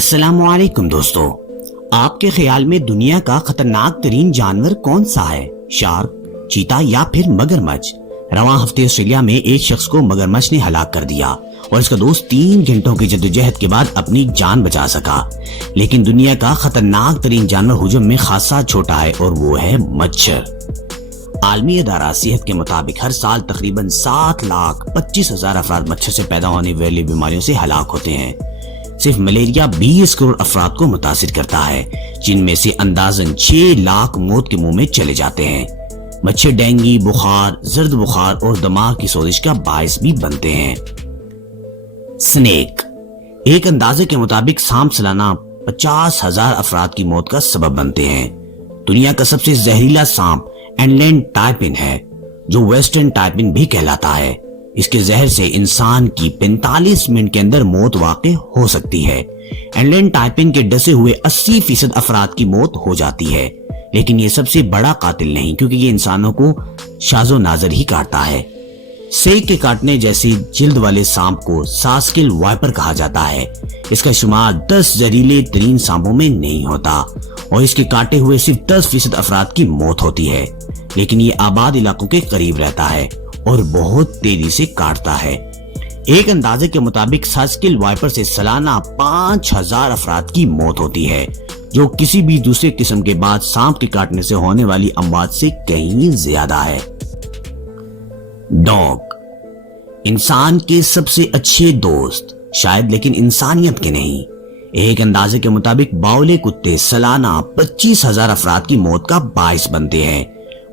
السلام علیکم دوستو، آپ کے خیال میں دنیا کا خطرناک ترین جانور کون سا ہے؟ شارک، چیتا یا پھر مگرمچھ؟ رواں ہفتے آسٹریلیا میں ایک شخص کو مگرمچھ نے ہلاک کر دیا اور اس کا دوست 3 گھنٹوں کی جدوجہد کے بعد اپنی جان بچا سکا۔ لیکن دنیا کا خطرناک ترین جانور ہجوم میں خاصا چھوٹا ہے اور وہ ہے مچھر۔ عالمی ادارہ صحت کے مطابق ہر سال تقریباً 7,25,000 افراد مچھر سے پیدا ہونے والی بیماریوں سے ہلاک ہوتے ہیں۔ صرف ملیریا 20 کروڑ افراد کو متاثر کرتا ہے، جن میں سے اندازاً 6 لاکھ موت کے منہ میں چلے جاتے ہیں۔ مچھر ڈینگی، بخار، زرد بخار اور دماغ کی سوزش کا باعث بھی بنتے ہیں۔ سنیک، ایک اندازے کے مطابق سانپ سالانہ 50,000 افراد کی موت کا سبب بنتے ہیں۔ دنیا کا سب سے زہریلا سانپ اینلینڈ ٹائپن ہے، جو ویسٹرن ٹائپن بھی کہلاتا ہے۔ اس کے زہر سے انسان کی 45 منٹ کے اندر موت واقع ہو سکتی ہے۔ اینلینڈ ٹائپن کے ڈسے ہوئے 80% افراد کی موت ہو جاتی ہے، لیکن یہ سب سے بڑا قاتل نہیں، کیونکہ یہ انسانوں کو شاذ و نادر ہی کاٹتا ہے۔ سیک کے کاٹنے جیسی جلد والے سانپ کو ساسکل وائپر کہا جاتا ہے۔ اس کا شمار 10 زہریلے ترین سانپوں میں نہیں ہوتا اور اس کے کاٹے ہوئے صرف 10% افراد کی موت ہوتی ہے، لیکن یہ آباد علاقوں کے قریب رہتا ہے اور بہت تیزی سے کاٹتا ہے۔ ایک اندازے کے مطابق ساسکل وائپر سے سالانہ 5,000 افراد کی موت ہوتی ہے، جو کسی بھی دوسرے قسم کے بعد سانپ کے کاٹنے سے ہونے والی اموات سے کہیں زیادہ ہے۔ ڈاگ، انسان کے سب سے اچھے دوست شاید، لیکن انسانیت کے نہیں۔ ایک اندازے کے مطابق باولے کتے سالانہ 25,000 افراد کی موت کا باعث بنتے ہیں۔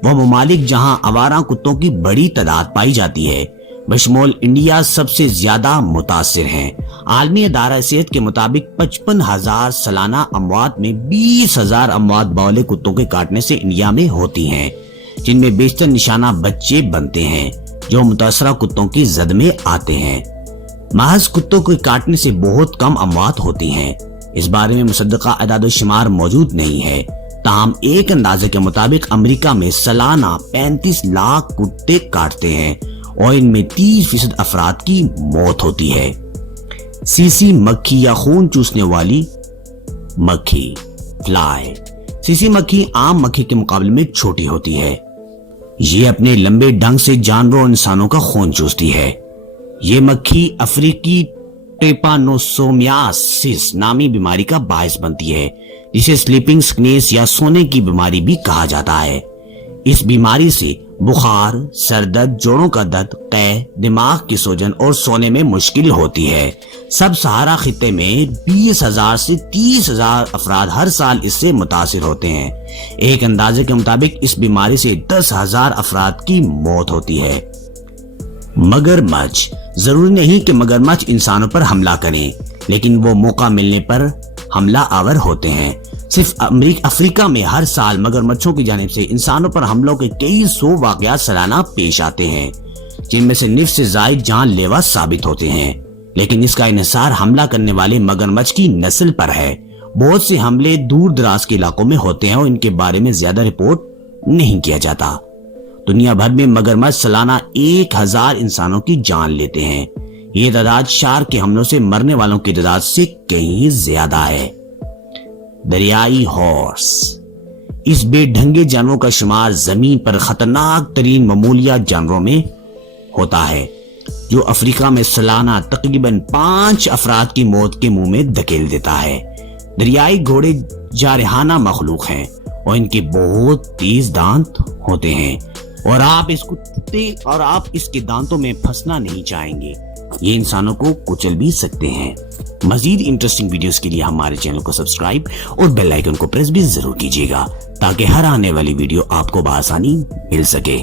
وہ ممالک جہاں آوارہ کتوں کی بڑی تعداد پائی جاتی ہے، بشمول انڈیا، سب سے زیادہ متاثر ہیں۔ عالمی ادارہ صحت کے مطابق 55,000 سالانہ اموات میں 20,000 اموات باولے کتوں کے کاٹنے سے انڈیا میں ہوتی ہیں، جن میں بیشتر نشانہ بچے بنتے ہیں جو متاثرہ کتوں کی زد میں آتے ہیں۔ محض کتوں کے کاٹنے سے بہت کم اموات ہوتی ہیں۔ اس بارے میں مصدقہ اعداد و شمار موجود نہیں ہے، تاہم ایک اندازے کے مطابق امریکہ میں سالانہ 35 لاکھ کتے کاٹتے ہیں اور ان میں 30% افراد کی موت ہوتی ہے۔ سیسی مکھی یا خون چوسنے والی مکھی، فلائی۔ سیسی مکھی عام مکھی کے مقابلے میں چھوٹی ہوتی ہے۔ یہ اپنے لمبے ڈنگ سے جانوروں اور انسانوں کا خون چوستی ہے۔ یہ مکھی افریقی ٹریپانوسومیاسس نامی بیماری کا باعث بنتی ہے، جسے سلیپنگ سکنیس یا سونے کی بیماری بھی کہا جاتا ہے۔ اس بیماری سے بخار، سر درد، جوڑوں کا درد، قے، دماغ کی سوجن اور سونے میں مشکل ہوتی ہے۔ سب سہارا خطے میں 20,000 سے 30,000 افراد ہر سال اس سے متاثر ہوتے ہیں۔ ایک اندازے کے مطابق اس بیماری سے 10,000 افراد کی موت ہوتی ہے۔ مگرمچھ، ضروری نہیں کہ مگرمچھ انسانوں پر حملہ کریں، لیکن وہ موقع ملنے پر حملہ آور ہوتے ہیں۔ صرف افریقہ میں ہر سال مگرمچھوں کی جانب سے انسانوں پر حملوں کے کئی 100 واقعات سالانہ پیش آتے ہیں، جن میں سے نصف سے زائد جان لیوا ثابت ہوتے ہیں، لیکن اس کا انحصار حملہ کرنے والے مگرمچھ کی نسل پر ہے۔ بہت سے حملے دور دراز کے علاقوں میں ہوتے ہیں اور ان کے بارے میں زیادہ رپورٹ نہیں کیا جاتا۔ دنیا بھر میں مگرمچھ سالانہ 1,000 انسانوں کی جان لیتے ہیں۔ یہ تعداد شارک کے حملوں سے مرنے والوں کی تعداد سے کہیں زیادہ ہے۔ دریائی ہارس، اس بے ڈھنگے جانوروں کا شمار زمین پر خطرناک ترین ممولیات جانوروں میں ہوتا ہے، جو افریقہ میں سالانہ تقریباً 5 افراد کی موت کے منہ میں دھکیل دیتا ہے۔ دریائی گھوڑے جارحانہ مخلوق ہیں اور ان کے بہت تیز دانت ہوتے ہیں، اور آپ اس کے دانتوں میں پھنسنا نہیں چاہیں گے۔ یہ انسانوں کو کچل بھی سکتے ہیں۔ مزید انٹرسٹنگ ویڈیوز کے لیے ہمارے چینل کو سبسکرائب اور بیل آئیکن کو پریس بھی ضرور کیجیے گا، تاکہ ہر آنے والی ویڈیو آپ کو بآسانی مل سکے۔